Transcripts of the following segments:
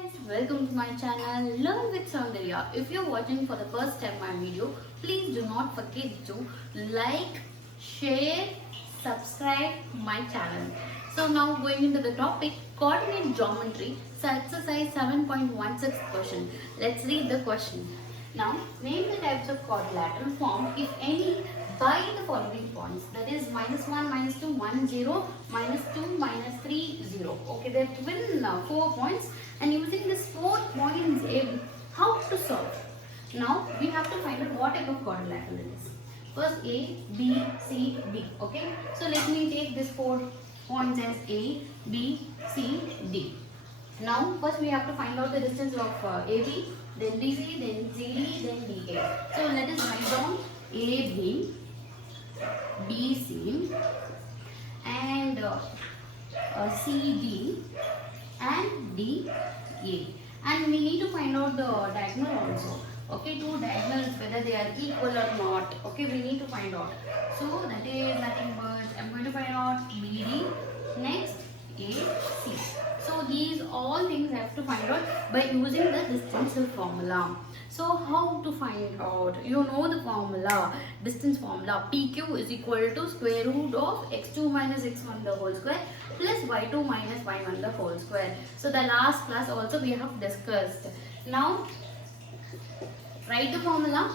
guys, welcome to my channel Learn with Soundarya. If you're watching for the first time my video, please do not forget to like, share, subscribe my channel. So now going into the topic coordinate geometry. So exercise 7.16 question. Let's read the question. Now name the types of quadrilateral form if any by the following points, that is -1, -2, 1, 0, -2, -3, 0. Okay, they're given 4 points and using this 4 points, how to solve? Now we have to find out what type of quadrilateral it is. First A, B, C, D. Okay, so let me take this 4 points as A, B, C, D. Now first we have to find out the distance of AB, then BC, then CD, then DA. So let us write down AB, BC and CD and DA, and we need to find out the diagonal also. Okay, two diagonals whether they are equal or not. Okay, we need to find out. So that is nothing but I'm going to find out BD, next AC. So these all things I have to find out by using the distance formula. So how to find out? You know the formula, distance formula. PQ is equal to square root of x2 minus x1 the whole square plus y2 minus y1 the whole square. So the last class also we have discussed. Now write the formula.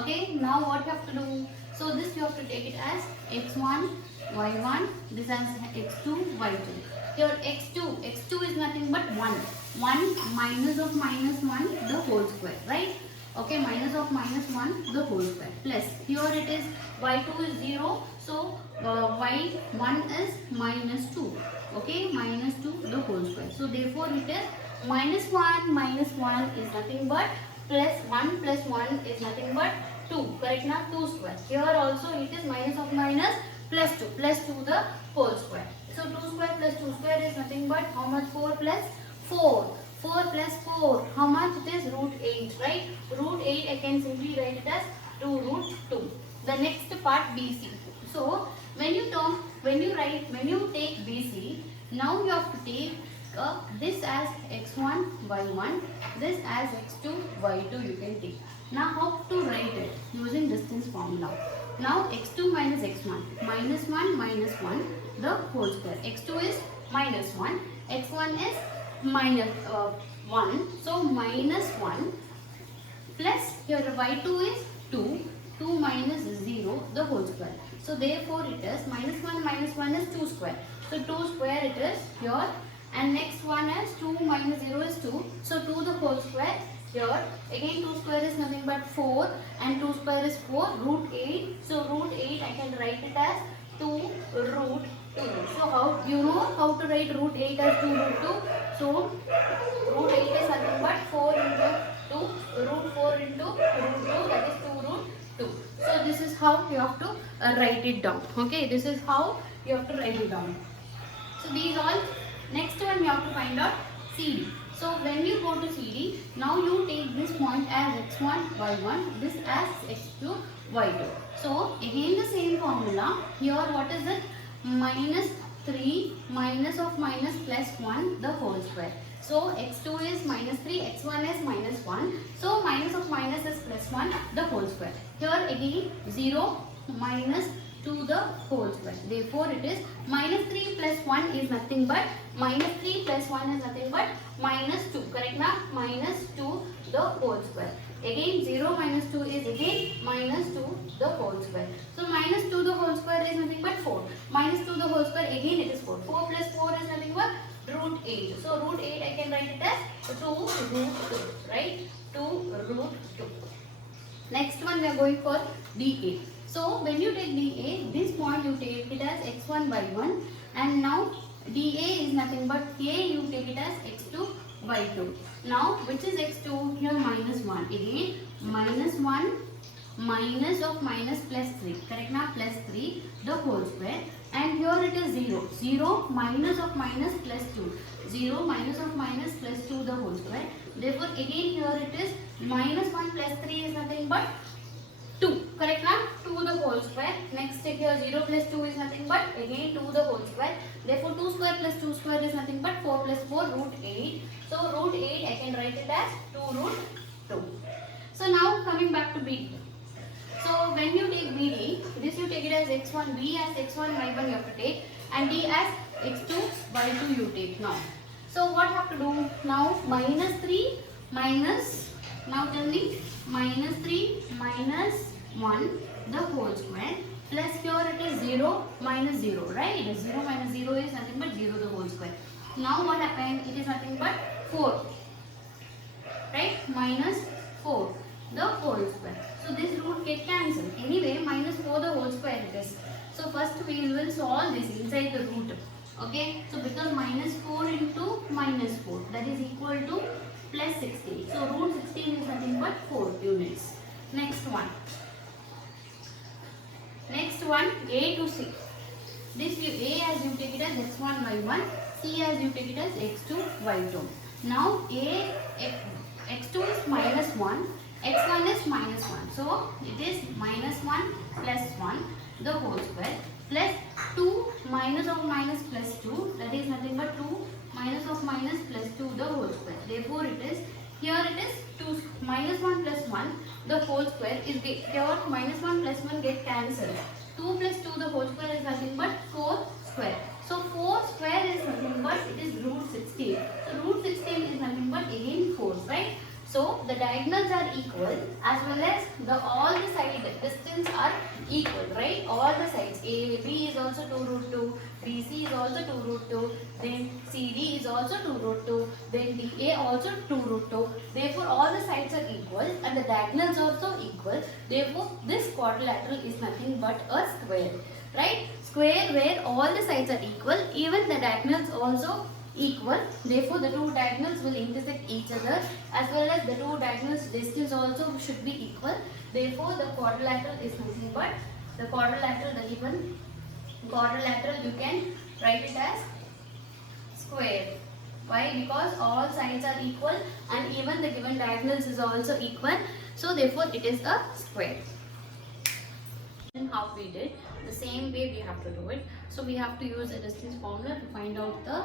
Okay, now what you have to do? So this you have to take it as x1, y1, this as x2, y2. Here x2 is nothing but 1. 1 minus of minus 1 the whole square, right? Okay, minus of minus 1 the whole square plus here it is y2 is 0, so y1 is minus 2. Okay, minus 2 the whole square. So therefore it is minus 1 is nothing but plus 1 plus 1 is nothing but 2. Correct now? 2 square. Here also it is minus of minus plus 2 the whole square. So 2 square plus 2 square is nothing but how much? 4 plus 4. 4 plus 4. How much it is? Root 8, right? Root 8 I can simply write it as 2 root 2. The next part BC. So when you take BC, now you have to take this as x1, y1, this as x2, y2 you can take. Now how to write it? Using distance formula. Now x2 minus x1, minus 1 the whole square. x2 is minus 1, x1 is minus 1, so minus 1 plus here y2 is 2, 2 minus 0 the whole square. So therefore it is minus 1 is 2 square. So 2 square it is here, and next one is 2 minus 0 is 2, so 2 the whole square. Here again 2 square is nothing but 4 and 2 square is 4, root 8. So root 8 I can write it as 2 root 2. So how you know how to write root 8 as 2 root 2? So root 8 is nothing but 4 into 2, root 4 into root 2, that is 2 root 2. So this is how you have to write it down. Okay, this is how you have to write it down. So these all. Next one we have to find out CD. So when you go to CD, now you take this point as x1, y1, this as x2, y2. So again the same formula. Here what is it? Minus 3 minus of minus plus 1 the whole square. So x2 is minus 3, x1 is minus 1. So minus of minus is plus 1 the whole square. Here again 0 minus 2 the whole square. Therefore it is minus 3 plus 1 is nothing but minus 3 plus 1 is nothing but minus 2. Correct now? Minus 2 the whole square. Again 0 minus 2 is again minus 2 the whole square. So minus 2 the whole square is nothing but 4. Minus 2 the whole square again it is 4. 4 plus 4 is nothing but root 8. So root 8 I can write it as 2 root 2. Right? 2 root 2. Next one we are going for DA. So when you take DA, this point you take it as x1, y1, and now DA is nothing but A you take it as x2, y2. Now which is x2? Here minus 1. Again minus 1 minus of minus plus 3. Correct now? Plus 3 the whole square. And here it is 0. 0 minus of minus plus 2. 0 minus of minus plus 2 the whole square. Therefore again here it is minus 1 plus 3 is nothing but 2. Correct now? 2 the whole square. Next here 0 plus 2 is nothing but again 2 the whole square. Therefore 2 square plus 2 square is nothing but 4 plus 4 root 8. So root it as 2 root 2. So now coming back to BD. So when you take BD, this you take it as x1, B as x1, y1 you have to take, and D as x2, y2 you take now. So what have to do now? Minus 3 minus, now tell me, minus 3 minus 1 the whole square, plus here it is 0 minus 0, right? 0 minus 0 is nothing but 0 the whole square. Now what happened? It is nothing but 4, right? Minus 4 the whole square. So this root get cancelled. Anyway, minus 4 the whole square it is. So first we will solve this inside the root. Okay, so because minus 4 into minus 4, that is equal to plus 16. So root 16 is nothing but 4 units. Next one, A to C. This A as you take it as x1, y1, C as you take it as x2, y2. Now x2 is minus 1, x1 is minus 1. So it is minus 1 plus 1 the whole square, plus 2 minus of minus plus 2, that is nothing but 2 minus of minus plus 2 the whole square. Therefore it is, here it is 2 minus 1 plus 1 the whole square is here minus 1 plus 1 get cancelled. 2 plus 2 the whole square is nothing but 4 square. So 4 square is nothing but it is root 16. So root 16 is nothing but again 4, right? So the diagonals are equal as well as all the side distance are equal, right? All the sides. AB is also 2 root 2, BC is also 2 root 2, then CD is also 2 root 2, then DA also 2 root 2. Therefore all the sides are equal and the diagonals also equal. Therefore this quadrilateral is nothing but a square, right? Square where all the sides are equal, even the diagonals also equal. Therefore the two diagonals will intersect each other as well as the two diagonals distance also should be equal. Therefore the quadrilateral is nothing but the quadrilateral, the given quadrilateral you can write it as square. Why? Because all sides are equal and even the given diagonals is also equal. So therefore it is a square. And how we did, the same way we have to do it. So we have to use a distance formula to find out the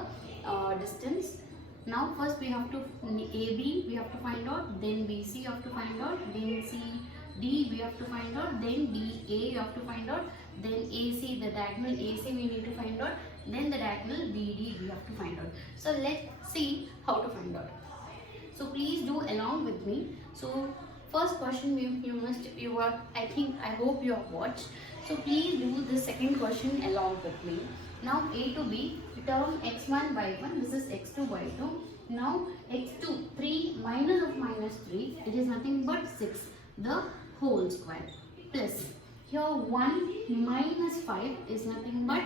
distance. Now first we have to AB we have to find out, then BC you have to find out, then CD we have to find out, then DA you have to find out, then AC, the diagonal AC we need to find out, then the diagonal BD we have to find out. So let's see how to find out. So please do along with me. So first question I hope you have watched. So please do the second question along with me. Now A to B, term x1, y1, this is x2, y2. Now x2, 3 minus of minus 3, it is nothing but 6, the whole square. Plus, here 1 minus 5 is nothing but,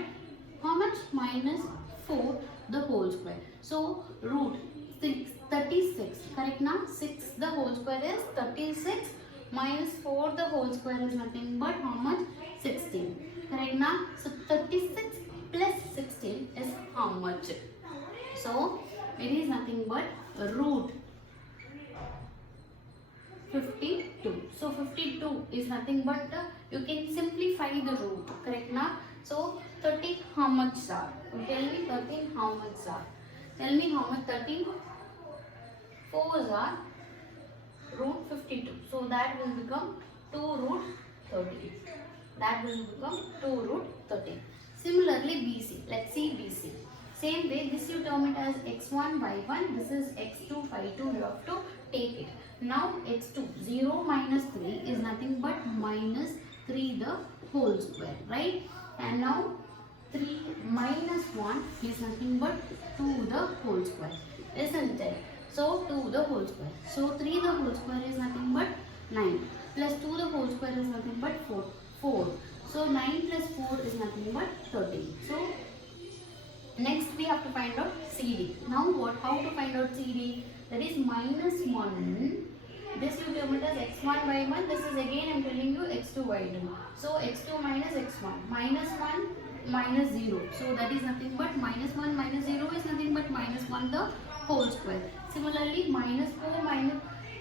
how much? Minus 4, the whole square. So, root 36, correct now? 6, the whole square is 36, minus 4, the whole square is nothing but, how much? 16, correct now? So, 36 plus 16 is how much? So, it is nothing but root 52. So, 52 is nothing but, you can simplify the root, correct now? So, 13 how much are? Tell me 13 how much are? Tell me how much 13? 4s are root 52. So, that will become 2 root 13. That will become 2 root 13. Similarly, BC. Let's see BC. Same way, this you term it as x1, y1. This is x2, y2. You have to take it. Now, x2, 0 minus 3 is nothing but minus 3 the whole square, right? And now, 3 minus 1 is nothing but 2 the whole square, isn't it? So, 2 the whole square. So, 3 the whole square is nothing but 9. Plus 2 the whole square is nothing but 4. So 9 plus 4 is nothing but 13. So next we have to find out CD. Now what? How to find out CD? That is minus 1. This you term it as x1, y1. This is again I am telling you x2, y2. So x2 minus x1. Minus 1 minus 0. So that is nothing but minus 1 minus 0 is nothing but minus 1 the whole square. Similarly minus 4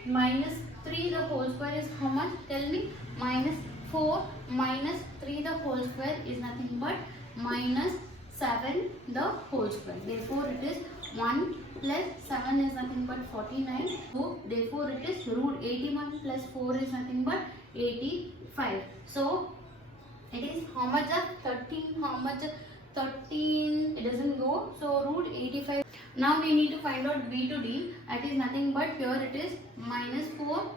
minus 3 the whole square is how much? Tell me. Minus 4 minus 3 the whole square is nothing but minus 7 the whole square. Therefore it is 1 plus 7 is nothing but 49. So therefore it is root 81 plus 4 is nothing but 85. So it is how much? 13. How much? 13. It doesn't go. So root 85. Now we need to find out b to d. That is nothing but here it is minus 4.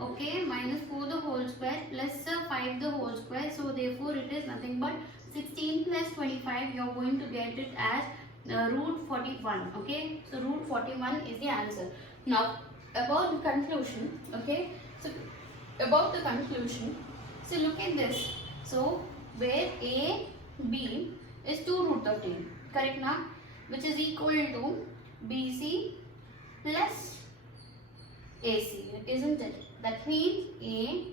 Okay, minus 4 the whole square plus 5 the whole square. So therefore it is nothing but 16 plus 25. You are going to get it as root 41. Okay, so root 41 is the answer. Now about the conclusion. Okay, so about the conclusion. So look at this. So where a b is 2 root 13. Correct now? Which is equal to bc plus AC, isn't it? That means A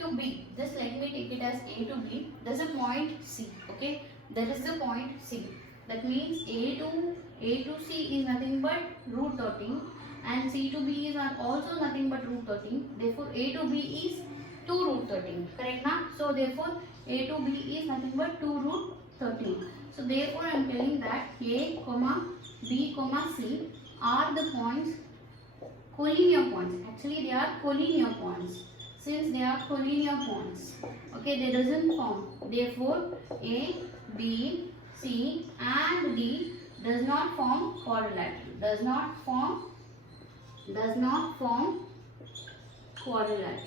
to B. Just let me take it as A to B. There's a point C. Okay, there is a point C. That means A to C is nothing but root 13, and C to B is also nothing but root 13. Therefore, A to B is 2 root 13. Correct now? So therefore, A to B is nothing but 2 root 13. So therefore, I am telling that A, B, C are the points. Collinear points. Actually, they are collinear points. Since they are collinear points, okay, they doesn't form. Therefore, A, B, C, and D does not form quadrilateral. Does not form quadrilateral.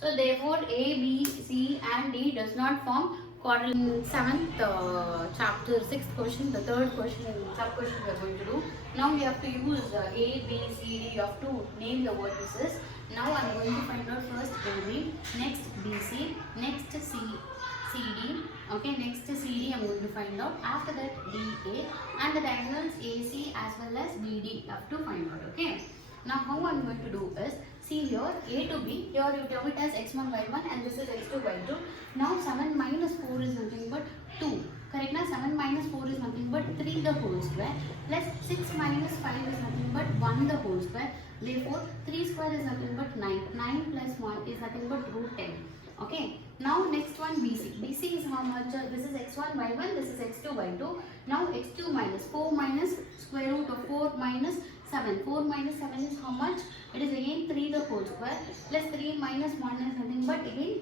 So therefore, A, B, C, and D does not form quadrilateral. 7th chapter, 6th question, the 3rd question, sub question we are going to do. Now we have to use A, B, C, D. You have to name the vertices. Now I am going to find out first AB, next BC, next CD. Okay, next CD I am going to find out. After that DA, and the diagonals AC as well as BD have to find out. Okay. Now how I am going to do is, see here A to B, here you term it as x1 y1 and this is x2 y2. Now 7 minus 4 is nothing but 2. Correct now? 7 minus 4 is nothing but 3 the whole square plus 6 minus 5 is nothing but 1 the whole square. Therefore 3 square is nothing but 9. 9 plus 1 is nothing but root 10. Okay. Now next one BC. BC is how much? This is x1 y1, this is x2 y2. Now x2 minus 4 minus square root of 4 minus 7. 4 minus 7 is how much? It is again 3 the whole square plus 3 minus 1 is nothing but again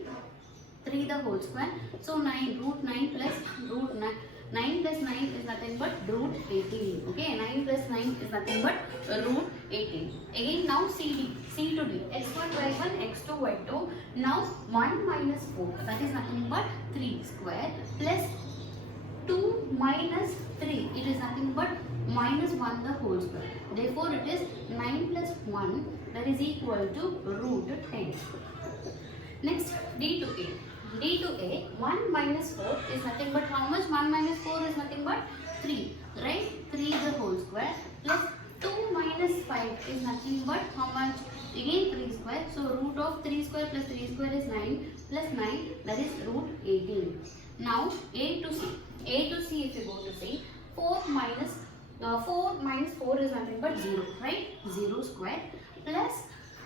3 the whole square. So 9, root 9 plus root 9. 9 plus 9 is nothing but root 18. Okay, 9 plus 9 is nothing but root 18. Again now CD, C to D, x1, y1, x2, y2. Now 1 minus 4, that is nothing but 3 square plus 2 minus 3, it is nothing but minus 1 the whole square. Therefore it is 9 plus 1, that is equal to root 10. Next D to A. D to A, 1 minus 4 is nothing but how much? 1 minus 4 is nothing but 3, right? 3 the whole square plus 2 minus 5 is nothing but how much? Again 3 square. So root of 3 square plus 3 square is 9 plus 9, that is root 18. Now A to C. A to C, if you go to C, 4 minus 4 is nothing but 0, right? 0 square plus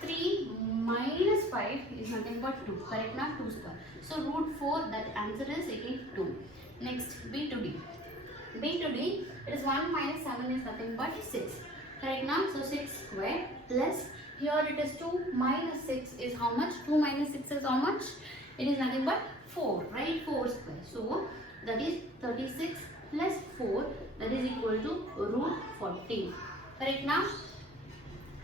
3 minus 5 is nothing but 2. Correct now? 2 square. So root 4, that answer is again 2. Next B to D. B to D, it is 1 minus 7 is nothing but 6. Correct now? So 6 square plus here it is 2 minus 6 is how much? 2 minus 6 is how much? It is nothing but 4, right? 4 square. So that is 36 plus 4, that is equal to root 40. Correct now?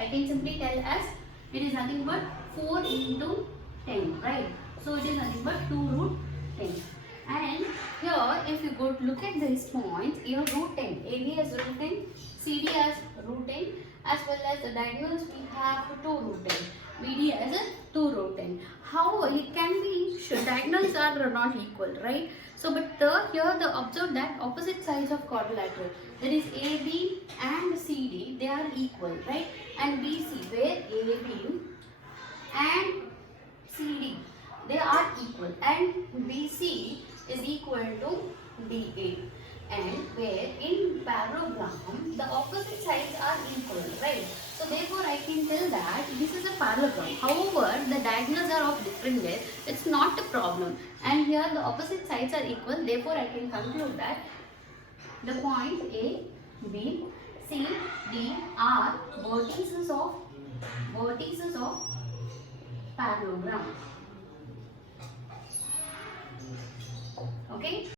I can simply tell as it is nothing but 4 into 10, right? So it is nothing but 2 root 10. And here if you go to look at these points, you know root 10, AB as root 10, CD as root 10, as well as the diagonals we have 2 root 10, BD as a 2 root 10. How it can be, sure, diagonals are not equal, right? So but here the observe that opposite sides of quadrilateral, that is AB and CD, they are equal, right? And BC, where AB and CD, they are equal, and BC is equal to DA. and where in parallelogram the opposite sides are equal, right? So therefore I can tell that this is a parallelogram. However, the diagonals are of different length. It's not a problem. And here the opposite sides are equal. Therefore I can conclude that the point A, B, C, D are vertices of parallelogram.